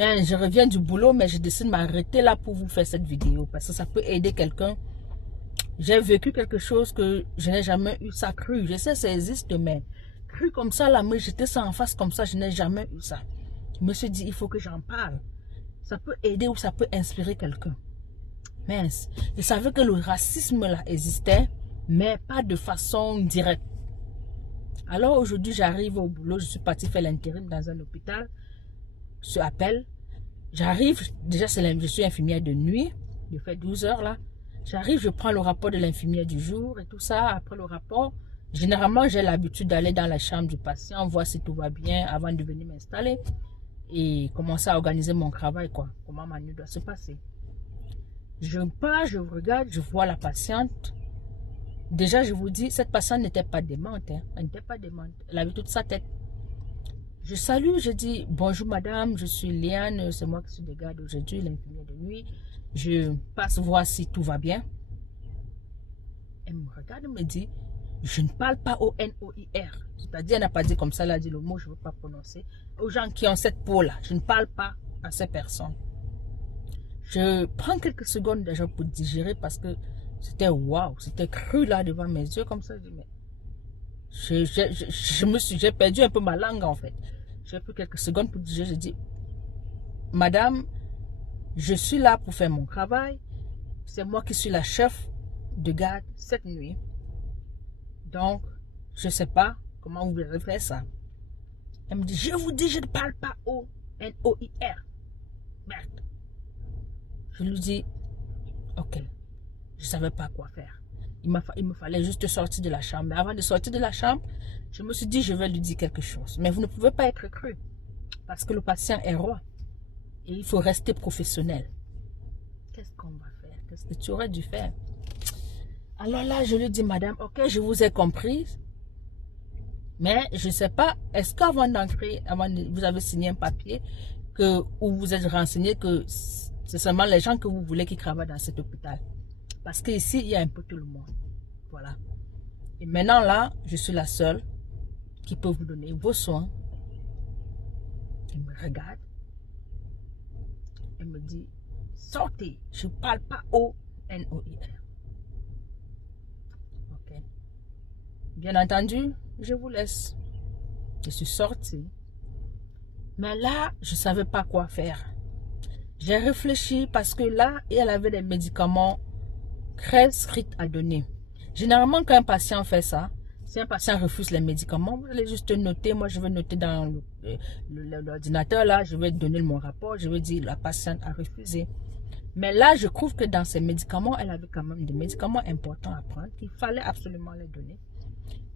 Hein, je reviens du boulot, mais je décide de m'arrêter là pour vous faire cette vidéo parce que ça peut aider quelqu'un. J'ai vécu quelque chose que je n'ai jamais eu ça cru. Je sais ça existe, mais cru comme ça, là, mais j'étais ça en face comme ça, je n'ai jamais eu ça. Je me suis dit, il faut que j'en parle. Ça peut aider ou ça peut inspirer quelqu'un. Mince. Je savais que le racisme là existait, mais pas de façon directe. Alors aujourd'hui, j'arrive au boulot, je suis partie faire l'intérim dans un hôpital. Je appelle. J'arrive, déjà je suis infirmière de nuit, je fais 12 heures là. J'arrive, je prends le rapport de l'infirmière du jour et tout ça. Après le rapport, généralement j'ai l'habitude d'aller dans la chambre du patient, voir si tout va bien avant de venir m'installer et commencer à organiser mon travail, quoi. Comment ma nuit doit se passer. Je pars, je regarde, je vois la patiente. Déjà, je vous dis, cette patiente n'était pas démente, hein. Elle n'était pas démente. Elle avait toute sa tête. Je salue, je dis bonjour madame, je suis Liane, c'est moi qui suis de garde aujourd'hui, l'infirmière de nuit. Je passe voir si tout va bien. Elle me regarde et me dit, je ne parle pas au N-O-I-R. C'est-à-dire, elle n'a pas dit comme ça, elle a dit le mot, je ne veux pas prononcer. Aux gens qui ont cette peau-là, je ne parle pas à ces personnes. Je prends quelques secondes déjà pour digérer parce que c'était waouh, c'était cru là devant mes yeux comme ça. J'ai perdu un peu ma langue en fait. J'ai pris quelques secondes pour digérer. Je dis, madame, je suis là pour faire mon travail. C'est moi qui suis la chef de garde cette nuit. Donc, je ne sais pas comment vous verrez faire ça. Elle me dit, je vous dis, je ne parle pas au N-O-I-R. Merde. Je lui dis, ok, je ne savais pas quoi faire. Il me fallait juste sortir de la chambre. Mais avant de sortir de la chambre, je me suis dit, je vais lui dire quelque chose. Mais vous ne pouvez pas être cru. Parce que le patient est roi. Et il faut rester professionnel. Qu'est-ce qu'on va faire? Qu'est-ce que tu aurais dû faire? Alors là, je lui dis, madame, ok, je vous ai comprise. Mais je ne sais pas, est-ce qu'avant d'entrer, vous avez signé un papier où vous êtes renseigné que c'est seulement les gens que vous voulez qui travaillent dans cet hôpital? Parce qu'ici, il y a un peu tout le monde. Voilà. Et maintenant, là, je suis la seule qui peut vous donner vos soins. Elle me regarde. Elle me dit, sortez. Je ne parle pas au N-O-I-R. Ok. Bien entendu, je vous laisse. Je suis sortie. Mais là, je ne savais pas quoi faire. J'ai réfléchi parce que là, elle avait des médicaments très stricts à donner. Généralement, quand un patient fait ça, si un patient refuse les médicaments, vous allez juste noter. Moi, je vais noter dans l'ordinateur, là, je vais donner mon rapport, je vais dire la patiente a refusé. Mais là, je trouve que dans ces médicaments, elle avait quand même des médicaments importants à prendre, qu'il fallait absolument les donner.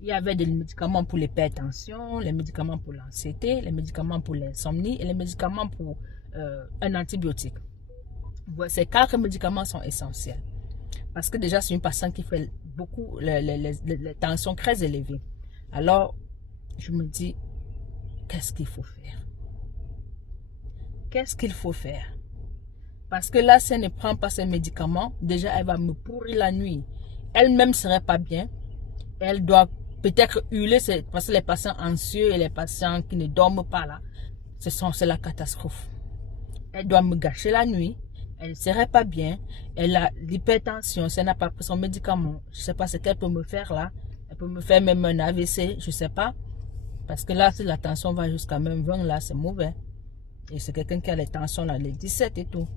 Il y avait des médicaments pour l'hypertension, les médicaments pour l'anxiété, les médicaments pour l'insomnie et les médicaments pour un antibiotique. Ces 4 médicaments sont essentiels. Parce que déjà, c'est une patiente qui fait beaucoup les tensions très élevées. Alors, je me dis, qu'est-ce qu'il faut faire? Qu'est-ce qu'il faut faire? Parce que là, si elle ne prend pas ces médicaments, déjà, elle va me pourrir la nuit. Elle-même ne serait pas bien. Elle doit peut-être hurler, parce que les patients anxieux et les patients qui ne dorment pas là, c'est la catastrophe. Elle doit me gâcher la nuit. Elle ne serait pas bien. Elle a l'hypertension. Si elle n'a pas pris son médicament, je ne sais pas ce qu'elle peut me faire là. Elle peut me faire même un AVC, je ne sais pas. Parce que là, si la tension va jusqu'à même 20, là, c'est mauvais. Et c'est quelqu'un qui a les tensions là, les 17 et tout.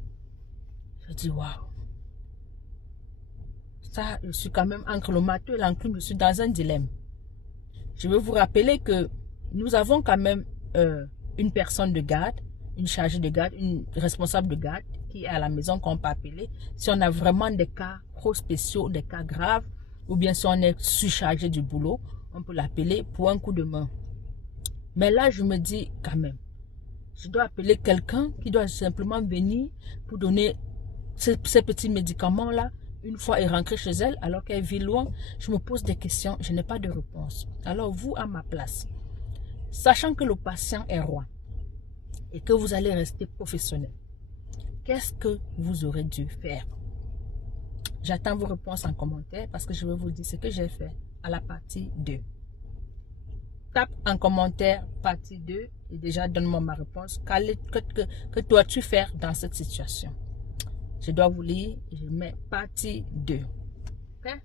Je dis, waouh. Ça, je suis quand même entre le marteau et l'enclume, je suis dans un dilemme. Je veux vous rappeler que nous avons quand même une personne de garde, une chargée de garde, une responsable de garde qui est à la maison qu'on peut appeler. Si on a vraiment des cas trop spéciaux, des cas graves, ou bien si on est surchargé du boulot, on peut l'appeler pour un coup de main. Mais là, je me dis quand même, je dois appeler quelqu'un qui doit simplement venir pour donner ces petits médicaments-là une fois et rentrer chez elle alors qu'elle vit loin. Je me pose des questions, je n'ai pas de réponse. Alors vous, à ma place, sachant que le patient est roi et que vous allez rester professionnel, qu'est-ce que vous aurez dû faire? J'attends vos réponses en commentaire parce que je vais vous dire ce que j'ai fait à la partie 2. tape en commentaire partie 2 et déjà donne-moi ma réponse. Que dois-tu faire dans cette situation? Je dois vous lire, je mets partie 2. Okay?